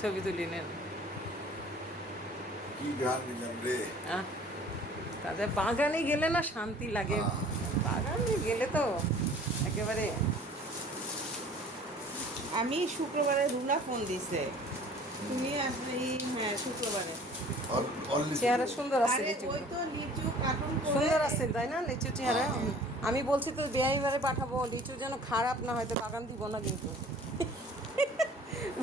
ছবি তুলি নেন। কি গান নিলাম রে। তাদের বাগানে গেলে না শান্তি লাগে, বাগানে গেলে তো একেবারে। আমি শুক্রবারে রুনা ফোন দিছে, তুমি আসলে হ্যাঁ শুক্রবারে চেহারা সুন্দর আছে, আরে লিচু ওই তো লিচু কার্টুন করে সুন্দর আছে তাই না লিচু চেহারা? আমি বলছি তো বেআইবারে পাঠাবো, লিচু যেন খারাপ না হয়, তো বাগান দিব না কিন্তু।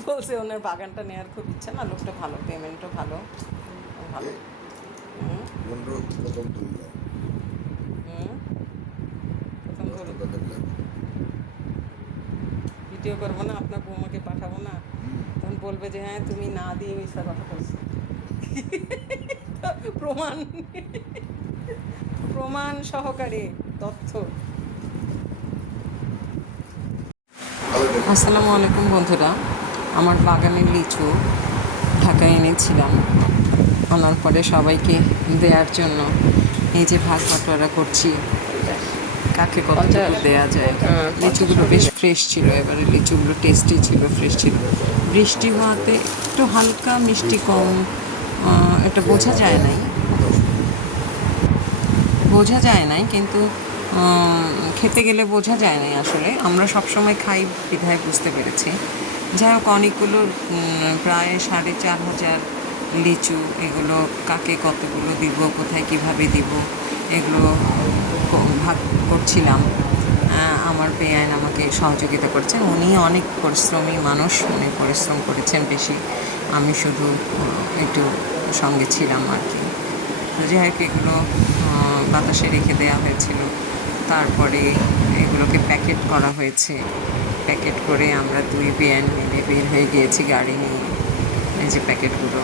বলছে ওনার বাগানটা নেওয়ার খুব ইচ্ছা, না লোকটা ভালো, পেমেন্টও ভালো ভালো। প্রথম তুললাম, প্রথম ধরো ভিডিও করবো না, আপনার বৌমাকে পাঠাবো না, তখন বলবে যে হ্যাঁ তুমি না দিয়ে মিথ্যা কথা বলছো। প্রমাণ, প্রমাণ সহকারে তথ্য। আসসালামু আলাইকুম বন্ধুরা, আমার বাগানের লিচু ঢাকায় এনেছিলাম, আনার পরে সবাইকে দেওয়ার জন্য এই যে ভাগ বাটোয়ারা করছি, কাকে কতটুকু দেওয়া যায়। লিচুগুলো বেশ ফ্রেশ ছিল, এবারে লিচুগুলো টেস্টি ছিল, ফ্রেশ ছিল। বৃষ্টি হওয়াতে একটু হালকা মিষ্টি কম, এটা বোঝা যায় নাই কিন্তু খেতে গেলে বোঝা যায় নাই। আসলে আমরা সবসময় খাই বিধায় বুঝতে পেরেছি। যাই হোক, অনেকগুলো প্রায় 4,500 লিচু, এগুলো কাকে কতগুলো দিব, কোথায় কিভাবে দিব, এগুলো ভাগ করছিলাম। আমার বেআইন আমাকে সহযোগিতা করছেন, উনি অনেক পরিশ্রমী মানুষ, উনি পরিশ্রম করেছেন বেশি, আমি শুধু একটু সঙ্গে ছিলাম আর কি। যাই হোক, এগুলো বাতাসে রেখে দেওয়া হয়েছিল, তারপরে এগুলোকে প্যাকেট করা হয়েছে। প্যাকেট করে আমরা 2 বেআইন মিলে বের হয়ে গিয়েছি গাড়ি নিয়ে। এই যে প্যাকেটগুলো,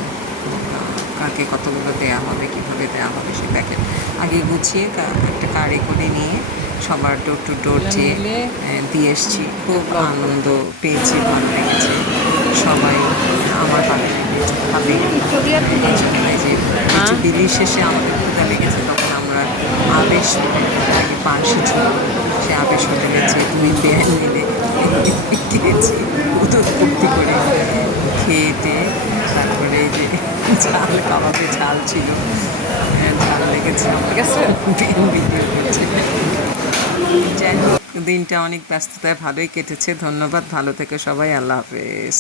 কাকে কতগুলো দেওয়া হবে, কীভাবে দেওয়া হবে, সে প্যাকেট আগে গুছিয়ে একটা কারে করে নিয়ে সবার ডোর টু ডোর যেয়ে দিয়ে এসেছি। খুব আনন্দ পেয়েছি, ভালো লেগেছে। সবাই আমার বাগানে খাবে। যে কিছু দিল্লি শেষে আমাদের ক্ষুধা লেগেছে, তখন আমরা আবেশ আগে পাশে ছিল, সে আবেশ হতে গেছে 2 বেআইন মিলে খেয়েছি উতোৎপত্তি করে, খেয়ে তারপরে এই যে ঝাল কাবাবে ঝাল ছিল, ঝাল লেগেছে আমার কাছে, ভিডিও করছে। যাই হোক, দিনটা অনেক ব্যস্ততায় ভালোই কেটেছে। ধন্যবাদ, ভালো থেকে সবাই, আল্লাহ হাফেজ।